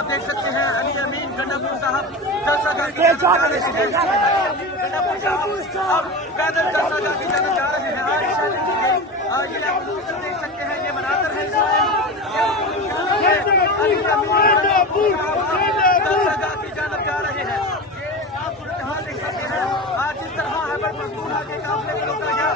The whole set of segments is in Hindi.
आप देख सकते हैं अली अमीन गन्नापुर साहब जलसा गा के गन्नापुर साहब अब पैदल जलसा गा के जाने जा रहे हैं। आज ये आप देख सकते हैं, ये मनाजर है अली अमीन जलसा गा के जानब जा रहे हैं। ये आप सूरत देख सकते हैं। आज इस तरह खैबर पख्तूनख्वा के काफिले को रोका गया,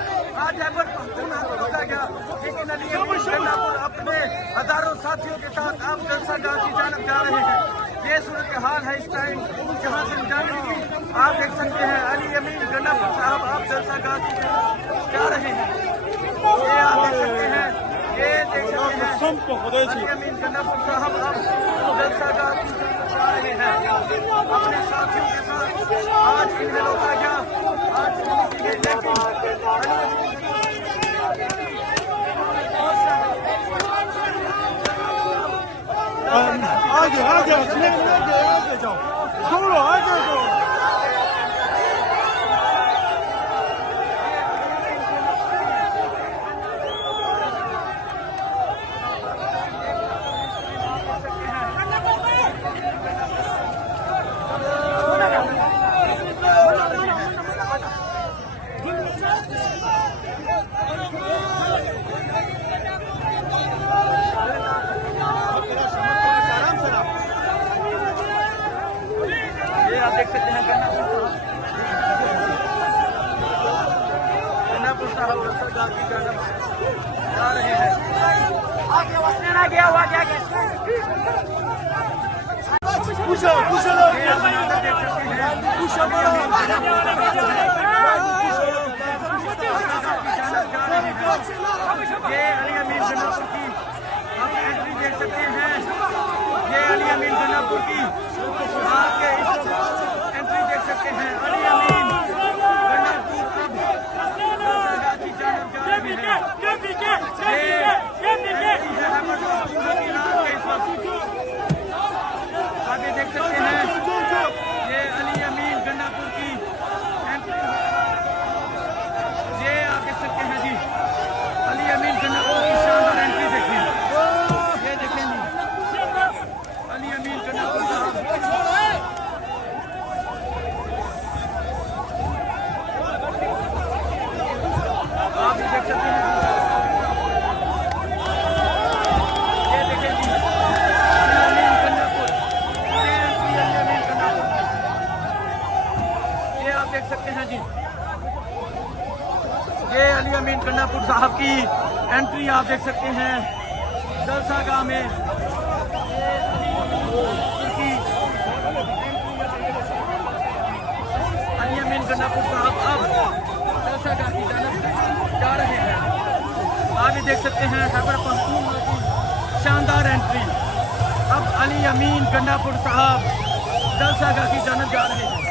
आज खैबर पख्तूनख्वा को रोका गया, लेकिन अली अमीन गन्नापुर अपने हजारों साथियों के साथ आप जलसा गा की जानब जा रहे हैं। ये सूरत हाल है इस टाइम जहाँ से जाने की आप देख सकते हैं। अली अमीन गन्नापुर साहब आप जलसा गा की जा रहे हैं। ये आप देख सकते हैं, ये देख सकते हैं अली अमीन गन्नापुर साहब आप जलसा गा की जा रहे हैं अपने साथियों के साथ। आज इन्हें रोका गया, आज आगे आगे जाओ, दौड़ो आगे दौड़ो। आप देख सकते हैं गन्नापुर साहब जलसा गा की जानब जा रहे हैं। गया हुआ क्या देख सकते हैं। ये अली अमीन गन्नापुर की आप एंट्री देख सकते हैं। ये अली अमीन गन्नापुर की आपके एंट्री देख सकते हैं। अली अमीन गन्नापुर अब की जानब जा रहे हैं। आगे देख सकते हैं, ये अली अमीन गन्नापुर की एंट्री, ये आप देख सकते हैं जी अली अमीन गन्नापुर की शानदार एंट्री देखें। ये देखें जी अली अमीन गन्नापुर साहब आप भी देख सकते हैं। ये देखें जी अली अमीन गन्नापुर, ये अली अमीन गन्नापुर, ये आप देख सकते हैं जी ये अली अमीन गन्नापुर साहब की एंट्री आप देख सकते हैं जलसा गाह में। अली अमीन गन्नापुर साहब अब जलसा गाह की जानब जा रहे हैं। आप भी देख सकते हैं खैबर पख्तूनख्वा की शानदार एंट्री। अब अली अमीन गन्नापुर साहब जलसा गाह की जानब जा रहे हैं।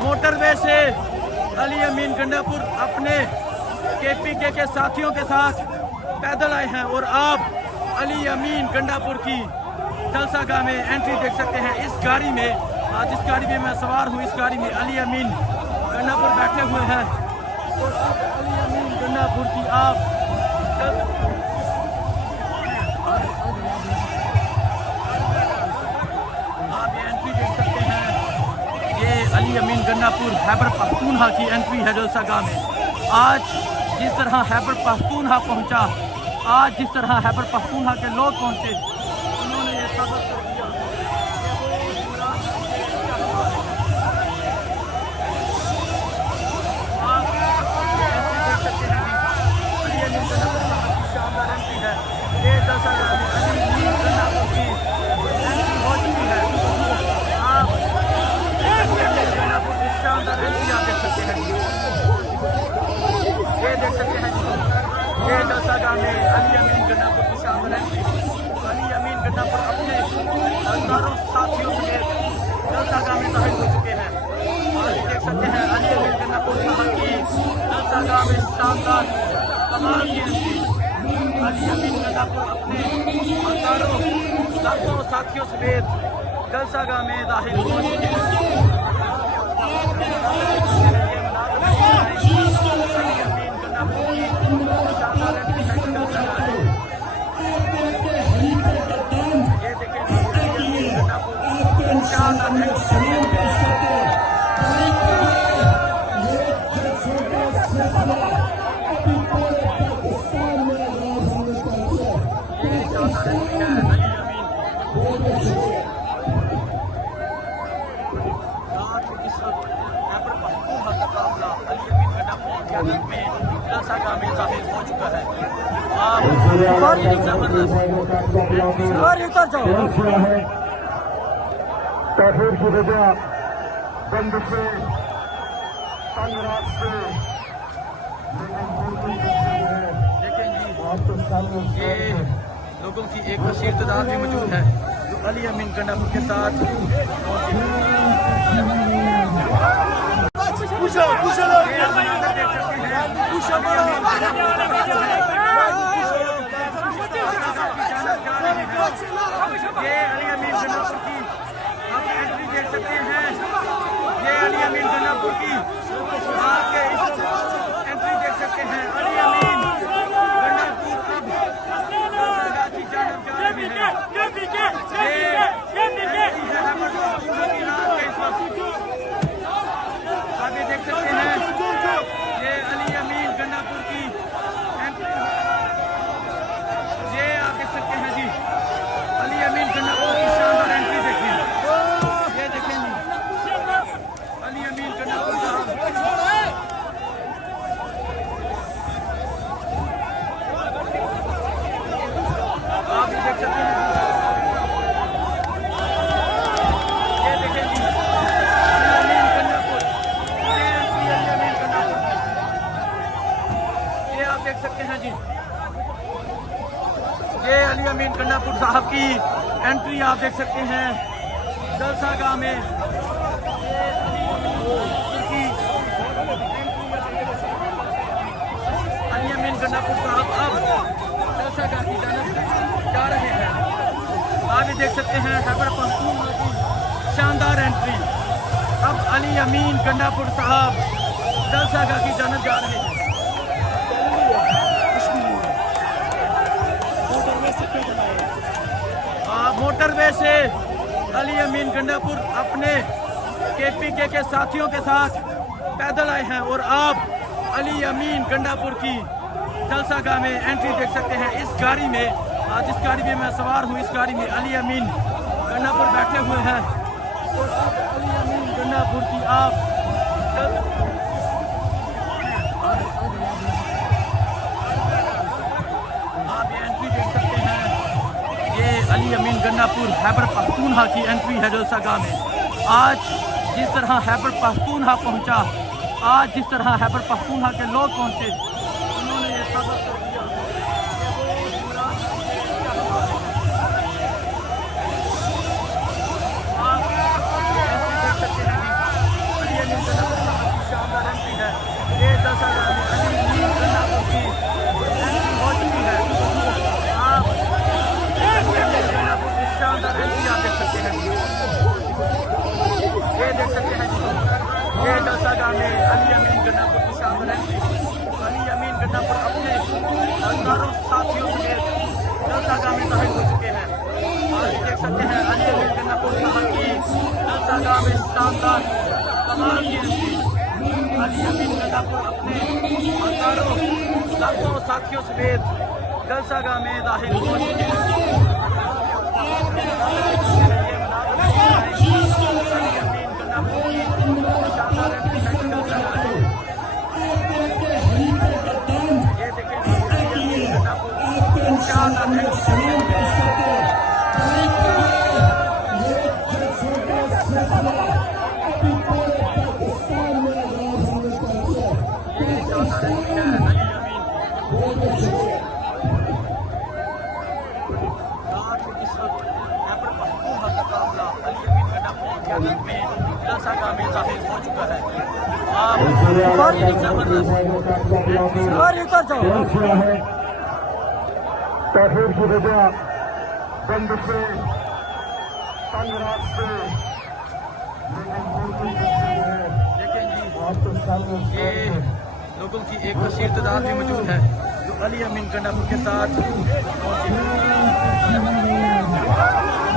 मोटरवे से अली अमीन गन्नापुर अपने KPK के साथियों के साथ पैदल आए हैं और आप अली अमीन गन्नापुर की जलसा गाह में एंट्री देख सकते हैं। इस गाड़ी में आज इस गाड़ी में मैं सवार हूँ, इस गाड़ी में अली अमीन गन्नापुर बैठे हुए हैं और अली अमीन गन्नापुर की आप एंट्री देख सकते हैं। ये अली अमीन गन्नापुर खैबर पख्तूनख्वा की एंट्री है जलसा गाह में। आज जिस तरह खैबर पख्तूनख्वा पहुंचा, आज जिस तरह खैबर पख्तूनख्वा के लोग पहुंचे, उन्होंने ये साबित कर दिया। आप देख सकते हैं अली अमीन गन्नापुर साहब की शानदार एंट्री है। ये जलसा गाह में अली अमीन गन्नापुर की एंट्री हो चुकी है। आप गन्नापुर की शानदार एंट्री आप देख सकते हैं। ये देख सकते हैं ये जलसा गाह में अली अमीन गन्नापुर की शानदार एंट्री। अली अमीन गन्नापुर अपने हजारों साथियों के जलसा गाह में दाखिल हो चुके हैं। और देख सकते हैं अली अमीन गन्नापुर साहब की जलसा गाह में शानदार कमाल की एंट्री। अली अमीन गन्नापुर अपने हजारों लाखों साथियों समेत जलसा गाह में दाखिल हो चुके हैं। अली अमीन गन्नापुर की शानदार हो चुका है। आप जबरदस्त तहरीर की वजह बंद से तंग रात से देखेंगे ये लोगों की एक कसीर तादाद भी मौजूद है जो अली अमीन गंडापुर के साथ ये अली अमीन गंडापुर की आप एंट्री देख सकते हैं। ये अली अमीन गंडापुर की आपके एंट्री देख सकते हैं। अली अमीन गंडापुर अब की जानब जा रही है। आगे देख सकते हैं ये अली अमीन गंडापुर की एंट्री। ये आप देख सकते हैं जी अली अमीन गंडापुर की शानदार एंट्री देखिए। ये देखेंगे अली अमीन गंडापुर साहब आप देख सकते हैं। ये देखेंगे अली अमीन गंडापुर, ये एंट्री अली अमीन गंडापुर, ये आप देख सकते हैं जी। ये अली अमीन गंडापुर साहब की एंट्री आप देख सकते हैं जलसा गाह में। अली अमीन गंडापुर साहब अब जलसा गाह की जानब जा रहे हैं। आप भी देख सकते हैं खैबर पख्तूनख्वा की शानदार एंट्री। अब अली अमीन गंडापुर साहब जलसा गाह की जानब जा रहे हैं। मोटरवे से अली अमीन गंडापुर अपने KPK के साथियों के साथ पैदल आए हैं और आप अली अमीन गंडापुर की जलसा गाह में एंट्री देख सकते हैं। इस गाड़ी में जिस गाड़ी में मैं सवार हूँ, इस गाड़ी में अली अमीन गंडापुर बैठे हुए हैं और अब अली अमीन गंडापुर की आप ये एंट्री देख सकते हैं। ये अली अमीन गंडापुर खैबर पख्तूनख्वा की एंट्री है जलसा गाह में। आज जिस तरह खैबर पख्तूनख्वा पहुंचा, आज जिस तरह खैबर पख्तूनख्वा के लोग पहुंचे, उन्होंने ये साबित कर दिया। आप देख सकते हैं अली अमीन गंडापुर साहब की शानदार एंट्री है। ये जलसा गाह में अली अमीन गंडापुर की एंट्री हो चुकी है। आप शानदार एंट्री आप देख सकते हैं। ये देख सकते हैं ये जलसा गाह में अली अमीन गंडापुर की शानदार एंट्री। अली अमीन गंडापुर अपने हजारों साथियों से जलसा गाह में दाखिल हो चुके हैं। आज देख सकते हैं अली अमीन गंडापुर साहब की जलसा गाह में शानदार कमाल की एंट्री। अली अमीन गंडापुर अपने हजारों लाखों साथियों समेत जलसा गाह में दाखिल हो चुके हैं। जलसा गाह में जाहिर हो चुका है। तहरीर की वजह बंद से तंग रात से देखेंगे ये लोगों की एक कसीर तादाद भी मौजूद है जो अली अमीन गंडापुर के साथ